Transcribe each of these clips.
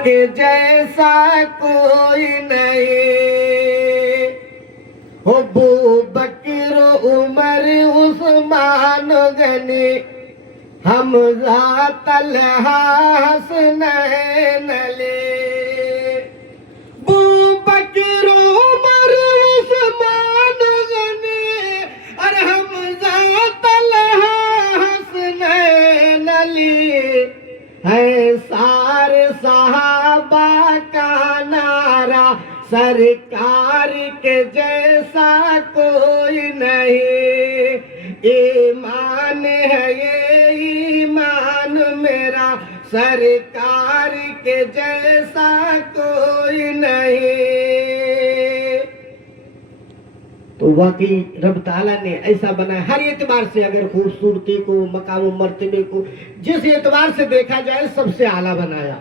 के जैसा कोई नहीं। हो अबू बकर उमर उस्मान गनी हमजा तलहा हसनैन अली। अबू बकर उमर उस्मान गनी और हमजा तलहा हसनैन अली है सारे सहाबा का नारा सरकार के जैसा कोई नहीं। ईमान है ये ईमान मेरा सरकार के जैसा कोई नहीं। तो वाकई रब ताला ने ऐसा बनाया हर एतबार से, अगर खूबसूरती को मकाम मर्तबे को जिस एतबार से देखा जाए सबसे आला बनाया।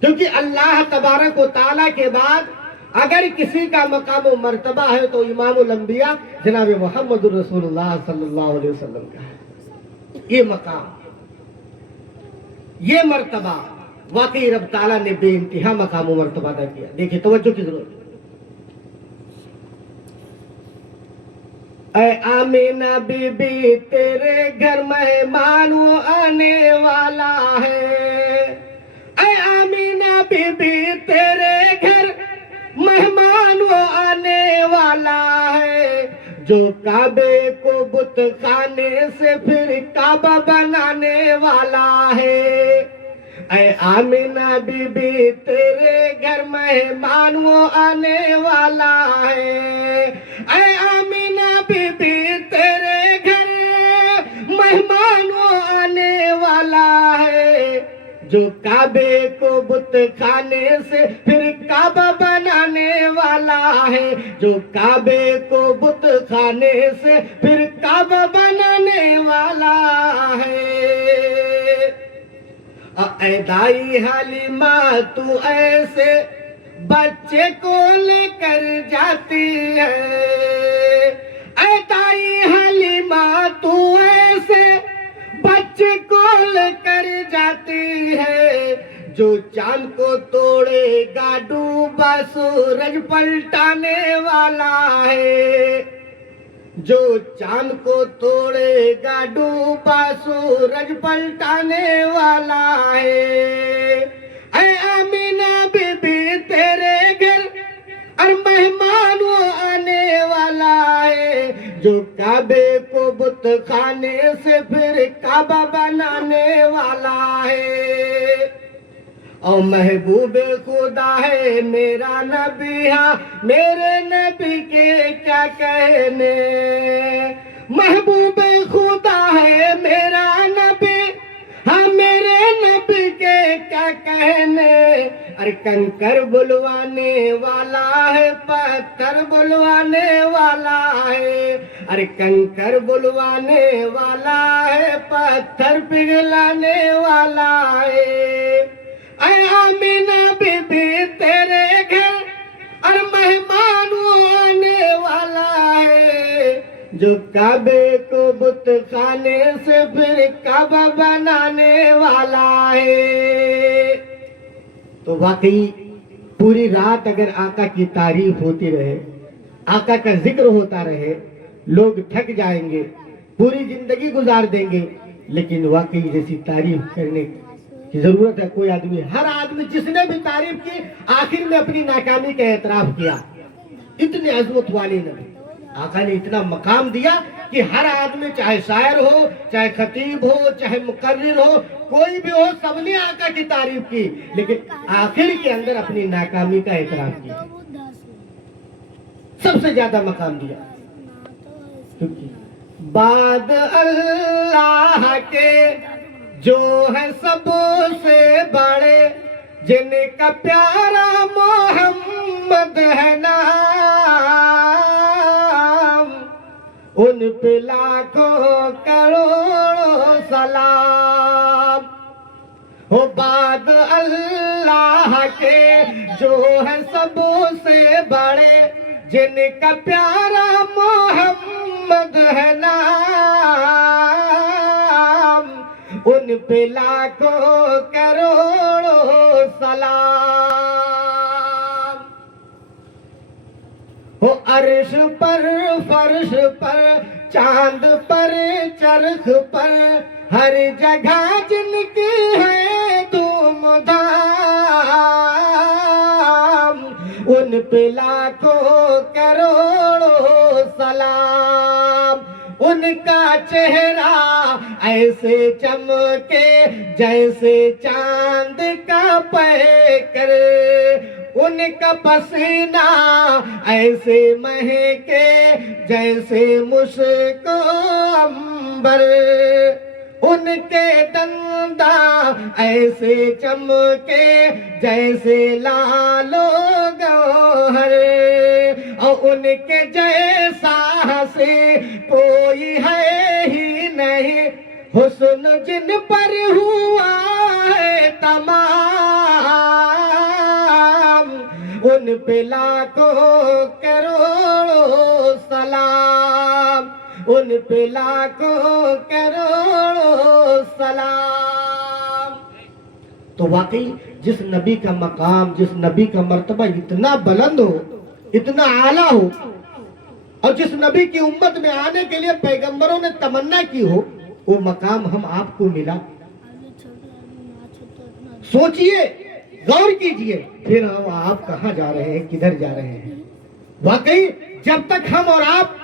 क्योंकि अल्लाह तबारक व ताला के बाद अगर किसी का मकाम व मर्तबा है तो इमामुल अंबिया जनाब मोहम्मद रसूलुल्लाह सल्लल्लाहु अलैहि वसल्लम का है। ये मकाम, ये मर्तबा वाकई रब ताला ने बेइंतहा मकाम व मर्तबा अदा किया। देखिए तवज्जो की जरूरत। ऐ आमीना बीबी तेरे घर मेहमान वो आने वाला है। ऐ आमीना बीबी तेरे घर मेहमान वो आने वाला है। जो काबे को बुत खाने से फिर काबा बनाने वाला है। ऐ आमीना बीबी तेरे घर मेहमान वो आने वाला है। ऐ आमीना बीबी तेरे घर मेहमान वो आने वाला है। जो काबे को बुत खाने से फिर काबा बनाने वाला है। जो काबे को बुत खाने से फिर काबा बनाने वाला है। ऐ दाई हलीमा तू ऐसे बच्चे को लेकर जाती है। ऐ दाई हलीमा तू ऐसे बच्चे को लेकर जाती है। जो चांद को तोड़ेगा डूबा सूरज पलटाने वाला है। जो चांद को तोड़ेगा डूबा सूरज पलटाने वाला है। ऐ आमीना बीबी तेरे घर और मेहमान वो आने वाला है। जो काबे को बुत खाने से फिर काबा बनाने वाला है। और महबूबे खुदा है मेरा नबी, हाँ मेरे नबी के क्या कहने। महबूबे खुदा है मेरा नबी, हाँ मेरे नबी के क्या कहने। अरे कंकर बुलवाने वाला है पत्थर बुलवाने वाला है। अरे कंकर बुलवाने वाला है पत्थर पिघलाने वाला है। ऐ आमीना बीबी तेरे घर और मेहमान वो आने वाला है। जो काबे को बुत खाने से फिर काबा बनाने वाला है। तो वाकई पूरी रात अगर आका की तारीफ होती रहे, आका का जिक्र होता रहे, लोग थक जाएंगे, पूरी जिंदगी गुजार देंगे, लेकिन वाकई जैसी तारीफ करने की जरूरत है कोई आदमी। हर आदमी जिसने भी तारीफ की आखिर में अपनी नाकामी का एतराफ किया। इतने अजमत वाले नबी, आका ने इतना मकाम दिया कि हर आदमी चाहे शायर हो, चाहे खतीब हो, चाहे मुकर्रिर हो, कोई भी हो, सबने आका की तारीफ की, लेकिन आखिर के अंदर अपनी नाकामी का एतराफ किया। सबसे ज्यादा मकाम दिया। बाद अल्लाह के जो है सबसे बड़े, जिनका प्यारा मोहम्मद है नाम, उन पे लाखों करोड़ों सलाम। हो बाद अल्लाह के जो है सबसे बड़े, जिनका प्यारा मोहम्मद है नाम, उन पे लाखों करोड़ों सलाम। सलाम। हो अर्श पर, फर्श पर, चांद पर, चरख पर, हर जगह जिनकी है धूम धाम, उन पे लाखों करोड़ों सलाम। उनका चेहरा ऐसे चमके जैसे चांद का पैकर, उनका पसीना ऐसे महके जैसे मुस्को अंबर, उनके दंदा ऐसे चमके जैसे लालो गौहर, और उनके जैसा से कोई है ही नहीं, हुस्न जिन पर हुआ है तमाम, उन पे लाखों करोड़ों सलाम, उन पे लाखों करोड़ों सलाम। तो वाकई जिस नबी का मकाम, जिस नबी का मर्तबा इतना बुलंद हो, इतना आला हो, और जिस नबी की उम्मत में आने के लिए पैगंबरों ने तमन्ना की हो, वो मकाम हम आपको मिला। सोचिए, गौर कीजिए, फिर हम आप कहां जा रहे हैं, किधर जा रहे हैं। वाकई जब तक हम और आप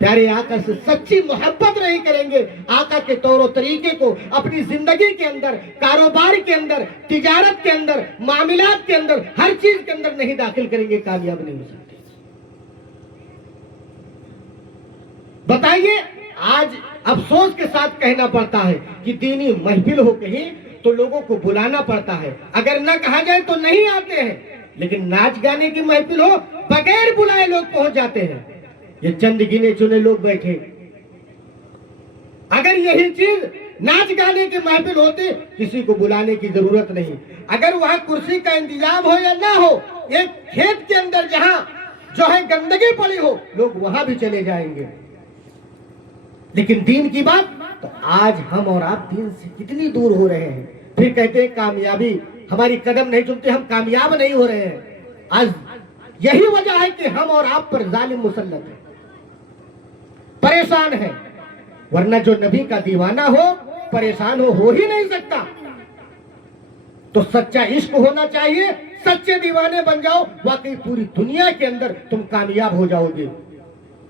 प्यारे आका से सच्ची मोहब्बत नहीं करेंगे, आका के तौर और तरीके को अपनी जिंदगी के अंदर, कारोबार के अंदर, तिजारत के अंदर, मामलात के अंदर, हर चीज के अंदर नहीं दाखिल करेंगे, कामयाब नहीं हो सकते। बताइए, आज अफसोस के साथ कहना पड़ता है कि दीनी महफिल हो कहीं तो लोगों को बुलाना पड़ता है, अगर ना कहा जाए तो नहीं आते हैं, लेकिन नाच गाने की महफिल हो बगैर बुलाए लोग पहुंच जाते हैं। ये चंद गिने चुने लोग बैठे, अगर यही चीज नाच गाने की महफिल होती, किसी को बुलाने की जरूरत नहीं। अगर वहां कुर्सी का इंतजाम हो या ना हो, एक खेत के अंदर जहां जो है गंदगी पड़ी हो, लोग वहां भी चले जाएंगे। लेकिन दीन की बात, तो आज हम और आप दीन से कितनी दूर हो रहे हैं। फिर कहते हैं कामयाबी, हमारी कदम नहीं चुनते, हम कामयाब नहीं हो रहे हैं। आज यही वजह है कि हम और आप पर जालिम मुसल्लत है, परेशान है। वरना जो नबी का दीवाना हो, परेशान हो ही नहीं सकता। तो सच्चा इश्क होना चाहिए, सच्चे दीवाने बन जाओ, वाकई पूरी दुनिया के अंदर तुम कामयाब हो जाओगे,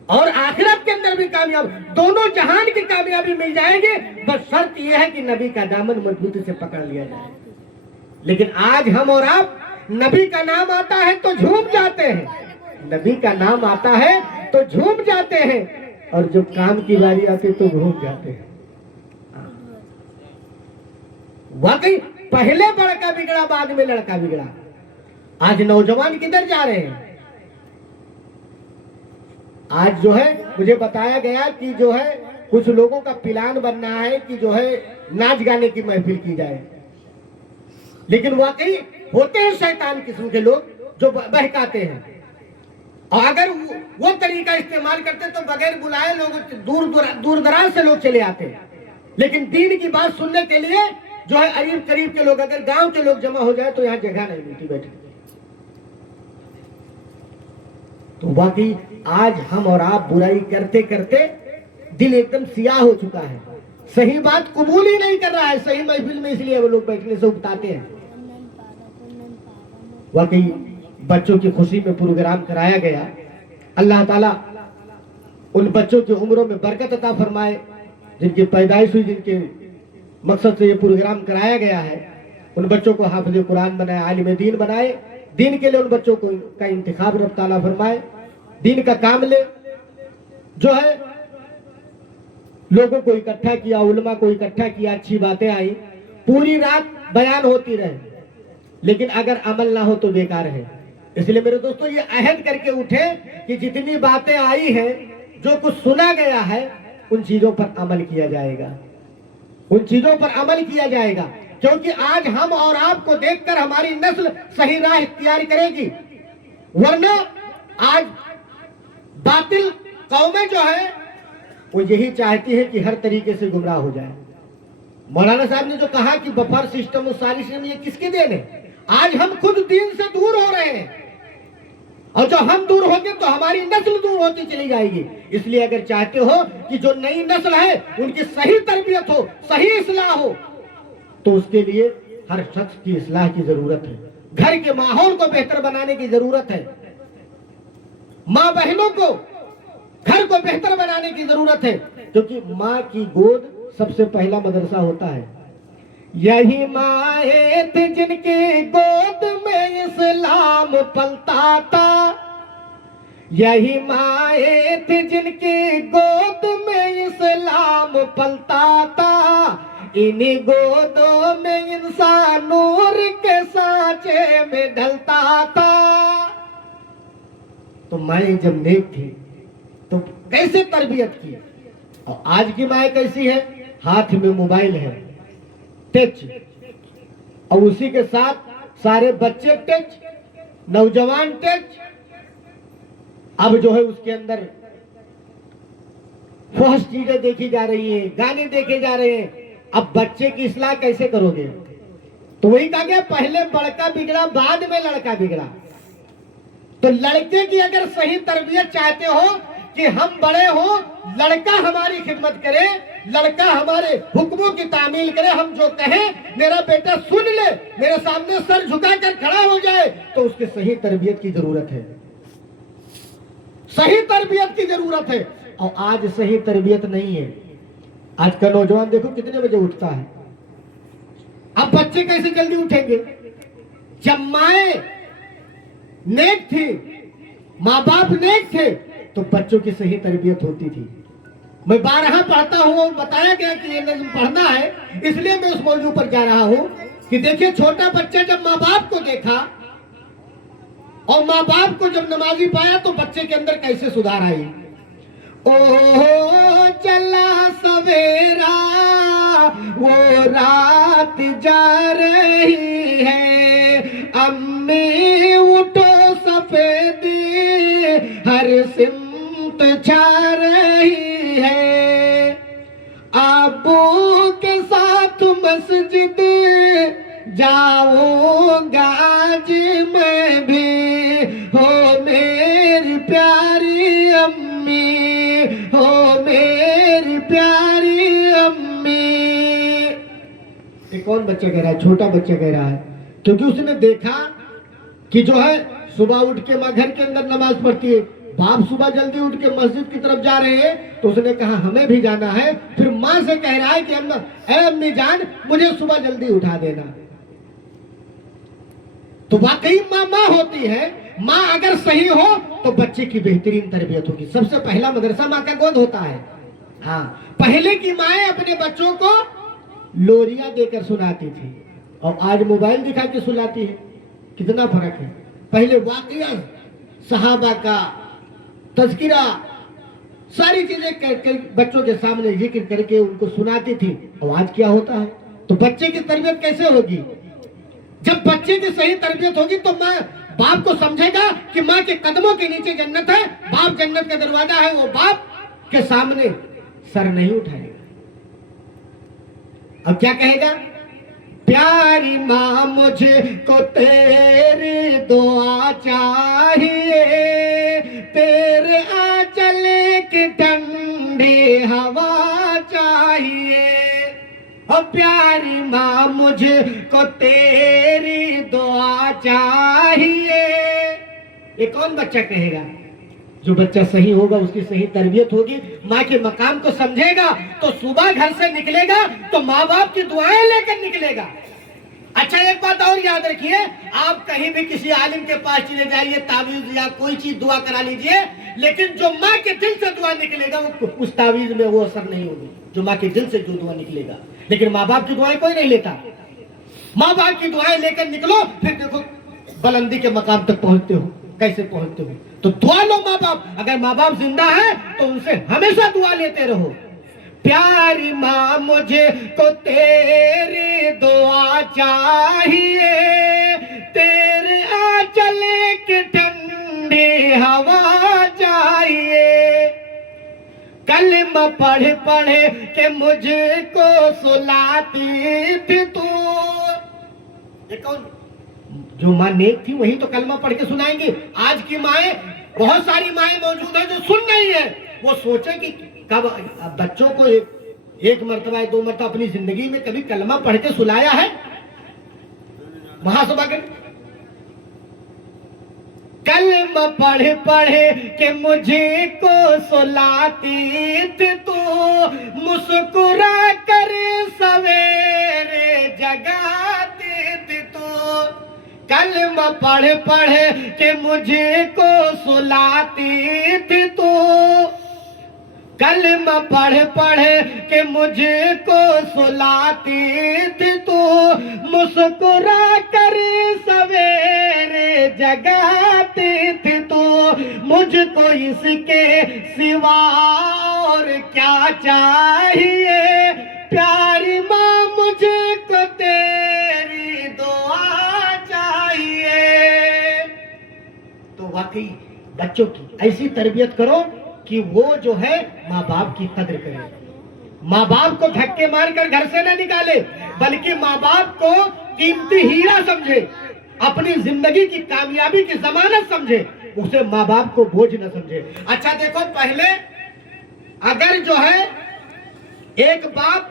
और आखिरत के अंदर भी कामयाब, दोनों जहान की कामयाबी मिल जाएगी। बस शर्त यह है कि नबी का दामन मजबूती से पकड़ लिया जाए। लेकिन आज हम और आप, नबी का नाम आता है तो झूम जाते हैं, नबी का नाम आता है तो झूम जाते हैं, और जब काम की बारी आती तो घूम जाते हैं। वाकई पहले बड़का बिगड़ा, बाद में लड़का बिगड़ा। आज नौजवान किधर जा रहे हैं? आज जो है मुझे बताया गया कि जो है कुछ लोगों का प्लान बनना है कि जो है नाच गाने की महफिल की जाए। लेकिन वाकई होते हैं शैतान किस्म के लोग जो बहकाते हैं, और अगर वो तरीका इस्तेमाल करते तो बगैर बुलाए लोग दूर दराज से लोग चले आते हैं। लेकिन दीन की बात सुनने के लिए जो है करीब करीब के लोग, अगर गांव के लोग जमा हो जाए तो यहाँ जगह नहीं मिलती बैठे। तो बाकी आज हम और आप बुराई करते करते दिल एकदम सियाह हो चुका है, सही बात कबूल ही नहीं कर रहा है सही महफिल में, इसलिए वो लोग बैठने से उकताते हैं। वाकई बच्चों की खुशी में प्रोग्राम कराया गया, अल्लाह ताला उन बच्चों की उम्रों में बरकत अता फरमाए, जिनकी पैदाइश हुई, जिनके मकसद से ये प्रोग्राम कराया गया है। उन बच्चों को हाफिज कुरान बनाए, आलिम दीन बनाए, दीन के लिए उन बच्चों को का इंतखाब रब ताला फरमाए, दीन का काम ले। जो है लोगों को इकट्ठा किया, उलमा को इकट्ठा किया, अच्छी बातें आई, पूरी रात बयान होती रहे, लेकिन अगर अमल ना हो तो बेकार है। इसलिए मेरे दोस्तों ये अहद करके उठे कि जितनी बातें आई हैं, जो कुछ सुना गया है, उन चीजों पर अमल किया जाएगा, उन चीजों पर अमल किया जाएगा। क्योंकि आज हम और आपको देखकर हमारी नस्ल सही राह इख्तियार करेगी, वरना आज बातिल कौमें जो है वो यही चाहती है कि हर तरीके से गुमराह हो जाए। मौलाना साहब ने जो कहा कि बफर सिस्टम और सारी सिस्टम, ये किसके देन है? आज हम खुद दीन से दूर हो रहे हैं, और जो हम दूर होंगे तो हमारी नस्ल दूर होती चली जाएगी। इसलिए अगर चाहते हो कि जो नई नस्ल है उनकी सही तरबियत हो, सही इस्लाह हो, तो उसके लिए हर शख्स की इस्लाह की जरूरत है। घर के माहौल को बेहतर बनाने की जरूरत है। माँ बहनों को घर को बेहतर बनाने की जरूरत है, क्योंकि माँ की गोद सबसे पहला मदरसा होता है। यही माए थी जिनकी गोद में इस्लाम पलता था, यही माए थी जिनकी गोद में इस्लाम पलता था, इन्हीं गोदों में इंसान नूर के सांचे में ढलता था। तो माए जब नेक थी तो कैसे तरबियत की, और आज की माए कैसी है? हाथ में मोबाइल है, टच, और उसी के साथ सारे बच्चे टच, नौजवान टच। अब जो है उसके अंदर फहश चीजें देखी जा रही हैं, गाने देखे जा रहे हैं। अब बच्चे की इस्लाह कैसे करोगे? तो वही कहा गया, पहले बड़का बिगड़ा बाद में लड़का बिगड़ा। तो लड़के की अगर सही तरबियत चाहते हो कि हम बड़े हो, लड़का हमारी खिदमत करे, लड़का हमारे हुक्मों की तामील करे, हम जो कहें मेरा बेटा सुन ले, मेरे सामने सर झुकाकर खड़ा हो जाए, तो उसके सही तरबियत की जरूरत है, सही तरबियत की जरूरत है। और आज सही तरबियत नहीं है। आज का नौजवान देखो कितने बजे उठता है। अब बच्चे कैसे जल्दी उठेंगे? जब माए नेक थी, माँ बाप नेक थे, तो बच्चों की सही तरबियत होती थी। मैं 12 पढ़ता हूँ, बताया गया कि ये नज़्म पढ़ना है, इसलिए मैं उस मौजू पर जा रहा हूँ कि देखिए, छोटा बच्चा जब माँ बाप को देखा और माँ बाप को जब नमाजी पाया, तो बच्चे के अंदर कैसे सुधार आई। ओ चला सवेरा, वो रात जा रही है, अम्मी उठो सफेदी हर सिमत छा रही है, अबू के साथ मस्जिद जाऊंगा आज मैं भी, हो मेरी प्यारी अम्मी, हो मेरी प्यारी अम्मी। एक और बच्चा कह रहा है, छोटा बच्चा कह रहा है, क्योंकि उसने देखा कि जो है सुबह उठ के माँ घर के अंदर नमाज पढ़ती है, बाप सुबह जल्दी उठ के मस्जिद की तरफ जा रहे हैं, तो उसने कहा हमें भी जाना है। फिर माँ से कह रहा है कि अम्मी जान, मुझे सुबह जल्दी उठा देना। तो वाकई माँ माँ होती है। माँ अगर सही हो तो बच्चे की बेहतरीन तरबियत होगी। सबसे पहला मदरसा माँ का गोद होता है। हाँ, पहले की माएँ अपने बच्चों को लोरियां देकर सुनाती थी, और आज मोबाइल दिखा के सुनाती है। कितना फर्क है। पहले वाकया सहाबा का तज़किरा, सारी चीजें करके बच्चों के सामने जिक्र करके उनको सुनाती थी। और आज क्या होता है? तो बच्चे की तरबियत कैसे होगी? जब बच्चे की सही तरबियत होगी तो माँ बाप को समझेगा कि माँ के कदमों के नीचे जन्नत है, बाप जन्नत का दरवाजा है, वो बाप के सामने सर नहीं उठाएगा। अब क्या कहेगा? प्यारी माँ मुझे को तेरी दुआ चाहिए, तेरे आंचल की ठंडी हवा चाहिए। और प्यारी माँ मुझे को तेरी दुआ चाहिए। ये कौन बच्चा कहेगा? जो बच्चा सही होगा, उसकी सही तरबियत होगी, माँ के मकाम को समझेगा, तो सुबह घर से निकलेगा तो माँ बाप की दुआएं लेकर निकलेगा। अच्छा, एक बात और याद रखिए, आप कहीं भी किसी आलिम के पास चले जाइए, तावीज या कोई चीज दुआ करा लीजिए, लेकिन जो माँ के दिल से दुआ निकलेगा वो उस तावीज में वो असर नहीं होगी, जो माँ के दिल से जो दुआ निकलेगा। लेकिन माँ बाप की दुआएं कोई नहीं लेता। माँ बाप की दुआएं लेकर निकलो, फिर देखो बुलंदी के मकाम तक पहुंचते हो। कैसे पहुंचते हो? तो दुआ लो माँ बाप, अगर माँ बाप जिंदा है तो उनसे हमेशा दुआ लेते रहो। प्यारी माँ मुझे को तेरी दुआ चाहिए, तेरे आंचल की ठंडी हवा चाहिए। कलमा पढ़ पढ़ के मुझको सुलाती थी तू। ये कौन? जो माँ नेक थी वही तो कलमा पढ़ के सुनाएंगी। आज की माएँ, बहुत सारी माएँ मौजूद है जो सुन रही है, वो सोचे कि कब बच्चों को एक मरतबा 2 मरतबा अपनी जिंदगी में कभी कलमा पढ़ के सुनाया है महासभा के। कलमा पढ़ पढ़ के मुझे को सुलाती थी तू, मुस्कुरा कर सवेरे जगाती थी तू। कलमा पढ़ पढ़ के मुझे को सुलाती थी तू, कलमा पढ़ पढ़ के मुझे को सुलाती थी तू, मुस्कुरा कर सवेरे जगाती थी तू। मुझको इसके सिवा और क्या चाहिए, प्यारी माँ मुझको तेरी दुआ चाहिए। तो वाकई बच्चों की ऐसी तरबियत करो कि वो जो है माँ बाप की कद्र करे, माँ बाप को धक्के मारकर घर से न निकाले, बल्कि माँ बाप को कीमती हीरा समझे, अपनी जिंदगी की कामयाबी की जमानत समझे, उसे माँ बाप को बोझ न समझे। अच्छा देखो, पहले अगर जो है एक बाप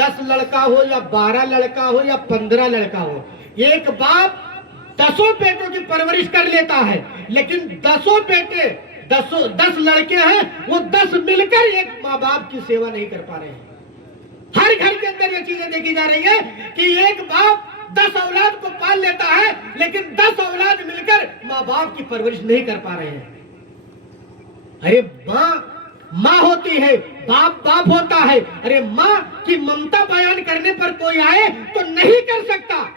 10 लड़का हो या 12 लड़का हो या 15 लड़का हो, एक बाप 10 बेटों की परवरिश कर लेता है, लेकिन 10 लड़के हैं, वो 10 मिलकर एक माँ बाप की सेवा नहीं कर पा रहे हैं। हर घर के अंदर ये चीजें देखी जा रही है कि एक बाप 10 औलाद को पाल लेता है, लेकिन 10 औलाद मिलकर माँ बाप की परवरिश नहीं कर पा रहे हैं। अरे माँ होती है, बाप होता है। अरे माँ की ममता बयान करने पर कोई आए तो नहीं कर सकता।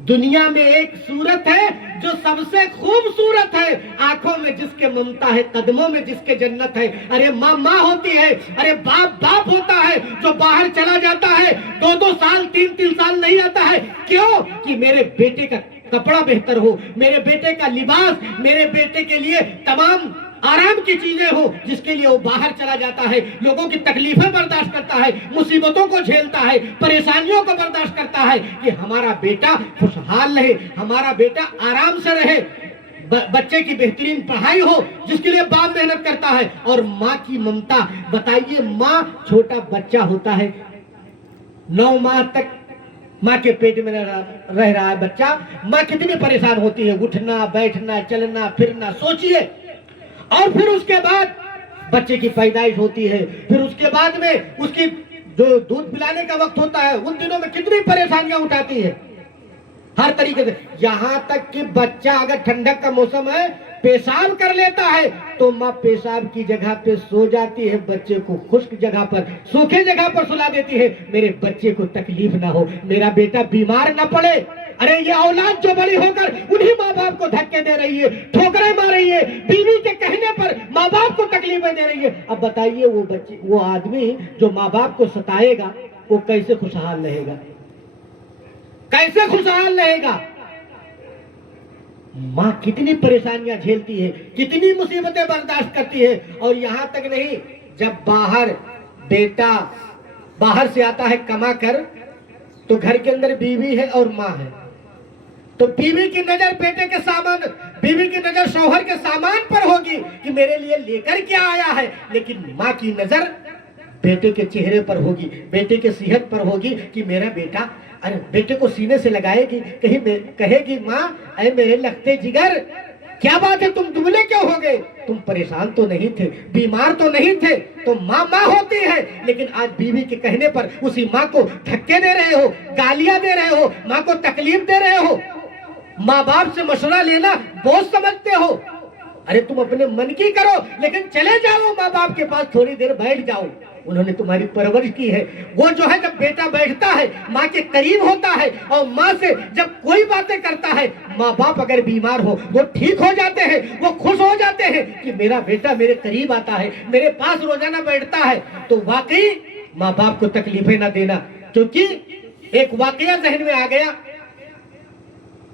दुनिया में एक सूरत है जो सबसे खूबसूरत है, आंखों में जिसके ममता है, कदमों में जिसके जन्नत है। अरे माँ होती है। अरे बाप होता है जो बाहर चला जाता है, 2 साल 3 साल नहीं आता है। क्यों? कि मेरे बेटे का कपड़ा बेहतर हो, मेरे बेटे का लिबास, मेरे बेटे के लिए तमाम आराम की चीजें हो, जिसके लिए वो बाहर चला जाता है, लोगों की तकलीफें बर्दाश्त करता है, मुसीबतों को झेलता है, परेशानियों को बर्दाश्त करता है, कि हमारा बेटा खुशहाल रहे, हमारा बेटा आराम से रहे, बच्चे की बेहतरीन पढ़ाई हो, जिसके लिए बाप मेहनत करता है। और माँ की ममता, बताइए, माँ, छोटा बच्चा होता है, 9 माह तक माँ के पेट में रह रहा है बच्चा, माँ कितनी परेशान होती है, उठना बैठना चलना फिरना, सोचिए। और फिर उसके बाद बच्चे की पैदाइश होती है, फिर उसके बाद में उसकी जो दूध पिलाने का वक्त होता है, उन दिनों में कितनी परेशानियां उठाती है हर तरीके से। यहां तक कि बच्चा अगर ठंडक का मौसम है, पेशाब कर लेता है, तो माँ पेशाब की जगह पे सो जाती है, बच्चे को खुश्क जगह पर, सूखे जगह पर सुला देती है, मेरे बच्चे को तकलीफ ना हो, मेरा बेटा बीमार ना पड़े। अरे ये औलाद जो बड़ी होकर उन्हीं माँ बाप को धक्के दे रही है, ठोकरें मार रही है, बीवी के कहने पर माँ बाप को तकलीफें दे रही है। अब बताइए, वो आदमी जो माँ बाप को सताएगा, वो कैसे खुशहाल रहेगा, कैसे खुशहाल रहेगा? माँ कितनी परेशानियां झेलती है, कितनी मुसीबतें बर्दाश्त करती है। और यहाँ तक नहीं, जब बेटा बाहर से आता है कमा कर, तो घर के अंदर बीवी है और माँ है, तो बीवी की नजर बेटे के सामान, बीवी की नजर शौहर के सामान पर होगी कि मेरे लिए लेकर क्या आया है, लेकिन माँ की नजर बेटे के चेहरे पर होगी, बेटे के सेहत पर होगी कि मेरा बेटा, अरे बेटे को सीने से लगाएगी, कहीं कहेगी, माँ अरे मेरे लगते जिगर, क्या बात है, तुम दुबले क्यों हो गए, तुम परेशान तो नहीं थे, बीमार तो नहीं थे। तो माँ होती है, लेकिन आज बीवी के कहने पर उसी माँ को धक्के दे रहे हो, गालियां दे रहे हो, माँ को तकलीफ दे रहे हो, माँ बाप से मशवरा लेना बोझ समझते हो। अरे तुम अपने मन की करो, लेकिन चले जाओ माँ बाप के पास, थोड़ी देर बैठ जाओ, उन्होंने तुम्हारी परवरिश की है। वो जो है, जब बेटा बैठता है, माँ के करीब होता है, और माँ से जब कोई बातें करता है, माँ बाप अगर बीमार हो वो ठीक हो जाते हैं, वो खुश हो जाते हैं कि मेरा बेटा मेरे करीब आता है, मेरे पास रोजाना बैठता है। तो वाकई माँ बाप को तकलीफें ना देना। क्योंकि एक वाकया जहन में आ गया,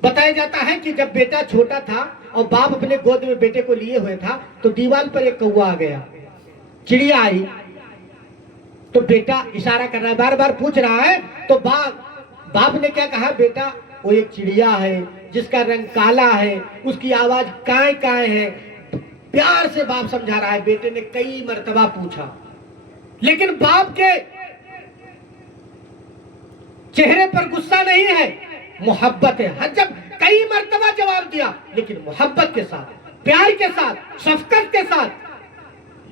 बताया जाता है कि जब बेटा छोटा था और बाप अपने गोद में बेटे को लिए हुए था, तो दीवार पर एक कौवा आ गया, चिड़िया आई, तो बेटा इशारा कर रहा है, बार बार पूछ रहा है, तो बाप ने क्या कहा, बेटा वो एक चिड़िया है जिसका रंग काला है, उसकी आवाज काय काय है। प्यार से बाप समझा रहा है। बेटे ने कई मर्तबा पूछा, लेकिन बाप के चेहरे पर गुस्सा नहीं है, मोहब्बत है। हर जब कई मर्तबा जवाब दिया, लेकिन मोहब्बत के साथ, प्यार के साथ, शफकत के साथ।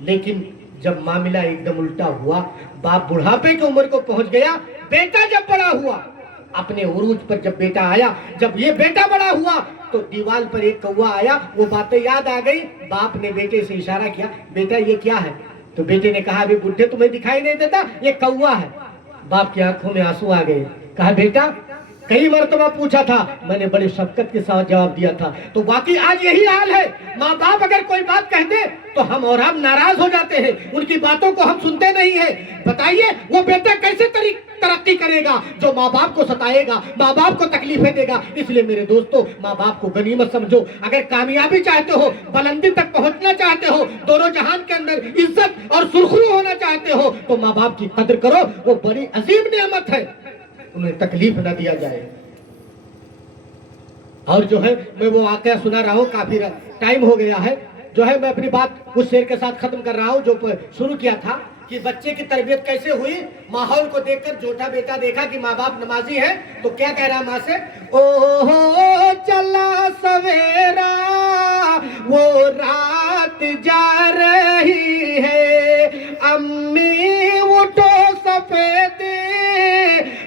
लेकिन जब मामला एकदम उल्टा हुआ, बाप बुढ़ापे की उम्र को पहुंच गया, बेटा जब बड़ा हुआ, अपने उरूज पर जब बेटा आया, जब ये बेटा बड़ा हुआ तो दीवार पर एक कौवा आया। वो बातें याद आ गई। बाप ने बेटे से इशारा किया, बेटा ये क्या है? तो बेटे ने कहा, अभी बुढ़े तुम्हें दिखाई नहीं देता, ये कौवा है। बाप की आंखों में आंसू आ गए। कहा, बेटा कई मर्तबा पूछा था, मैंने बड़ी शफकत के साथ जवाब दिया था। तो वाकई आज यही हाल है। माँ बाप अगर कोई बात कह दे तो हम और हम नाराज हो जाते हैं, उनकी बातों को हम सुनते नहीं है। बताइए वो बेटा कैसे तरक्की करेगा जो माँ बाप को सताएगा, माँ बाप को तकलीफें देगा। इसलिए मेरे दोस्तों, माँ बाप को गनीमत समझो। अगर कामयाबी चाहते हो, बुलंदी तक पहुंचना चाहते हो, दोनों जहान के अंदर इज्जत और सुरखरू होना चाहते हो, तो माँ बाप की कदर करो। वो बड़ी अजीम नेमत है, उन्हें तकलीफ न दिया जाए। और जो है मैं वो वाकया सुना रहा हूँ, काफी टाइम हो गया है। जो है मैं अपनी बात उस शेर के साथ खत्म कर रहा हूँ जो शुरू किया था कि बच्चे की तरबियत कैसे हुई। माहौल को देखकर छोटा बेटा देखा कि माँ बाप नमाजी है, तो क्या कह रहा माँ से, ओहो चला सवेरा वो रात जा रही है, अम्मी उठो सफेद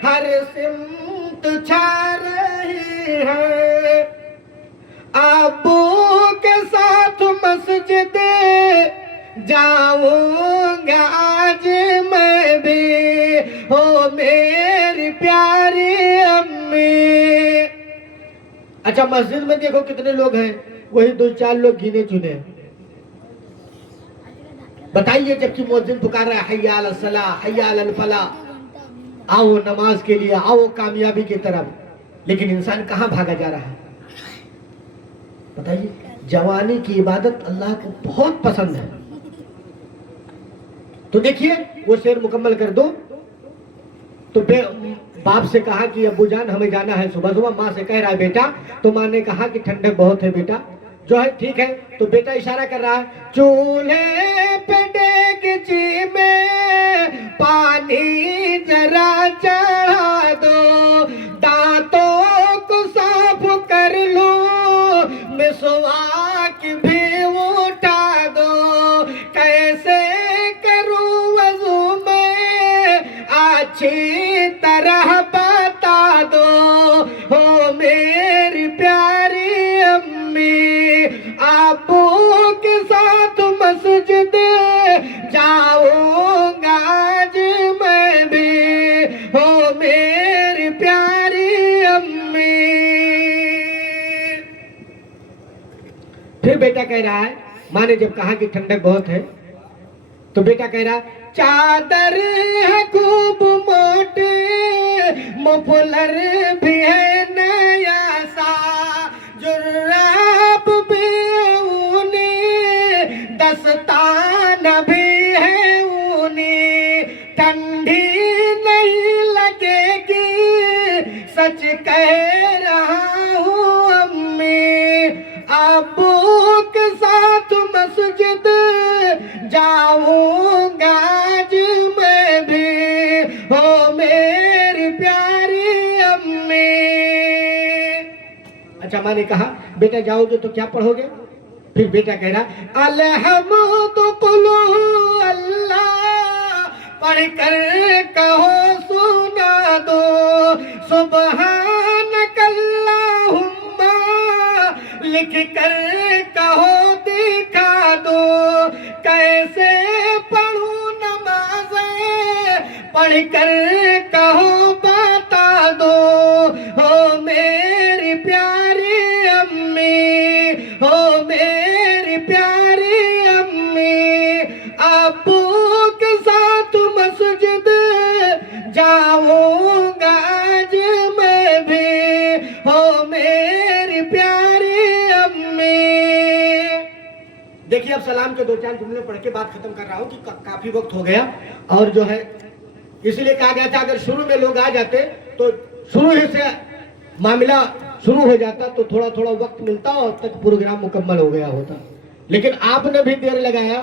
हर सिमत छा रही है, अबू के साथ मस्जिद जाऊंगा आज मैं भी, हो मेरी प्यारी अम्मी। अच्छा, मस्जिद में देखो कितने लोग हैं, वही 2-4 लोग गिने चुने। बताइए, जबकि मुअज्जिन पुकार रहा है, हय्या अल सलाह हय्या अल फलाह, आओ नमाज के लिए, आओ कामयाबी की तरफ, लेकिन इंसान कहां भागा जा रहा है? बताइए। जवानी की इबादत अल्लाह को बहुत पसंद है। तो देखिए वो शेर मुकम्मल कर दो। तो बाप से कहा कि अब्बू जान हमें जाना है सुबह सुबह। माँ से कह रहा है बेटा, तो माँ ने कहा कि ठंडक बहुत है बेटा। जो है ठीक है। तो बेटा इशारा कर रहा है, चूल्हे पे डेगची में पानी जरा चढ़ा दो, दांतों को साफ कर लो, मिसवाक भी उठा दो, कैसे करूं वज़ू में अच्छी तरह बता दो, हो मेरी प्यारी अम्मी, अब्बू के साथ मस्जिद जाऊंगा आज मैं भी, हो मेरी प्यारी अम्मी। फिर बेटा कह रहा है, माँ ने जब कहा कि ठंडक बहुत है, तो बेटा कह रहा है, चादर है खूब मोटे, मफलर भी है नया सा, जुर्राब भी ऊनी, दस्तान भी है ऊनी, ठंडी नहीं लगेगी, सच कह रहा हूँ अम्मी, अब्बू के साथ मस्जिद जाऊंगा आज मैं भी, हो मेरी प्यारी अम्मी। अच्छा, माँ ने कहा बेटा जाओगे तो क्या पढ़ोगे? फिर बेटा कह रहा, अलहम्दु कुलू अल्लाह पढ़ कर कहो सुना दो, सुबहानक अल्लाहुम्मा लिख कर कहो दिखा दो, कैसे पढ़ूं नमाज़ें पढ़ कर कहो बता दो, हो मेरी प्यारी अम्मी, हो मेरी प्यारी अम्मी, अब्बू के साथ मस्जिद जाऊंगा आज मैं भी, हो मेरी प्यारी अम्मी। देखिए, अब सलाम के 2-4 जुमले पढ़ के बात खत्म कर रहा हूँ कि काफी वक्त हो गया। और जो है इसलिए कहा गया था अगर शुरू में लोग आ जाते तो शुरू ही से मामला शुरू हो जाता तो थोड़ा थोड़ा वक्त मिलता और तक प्रोग्राम मुकम्मल हो गया होता, लेकिन आपने भी देर लगाया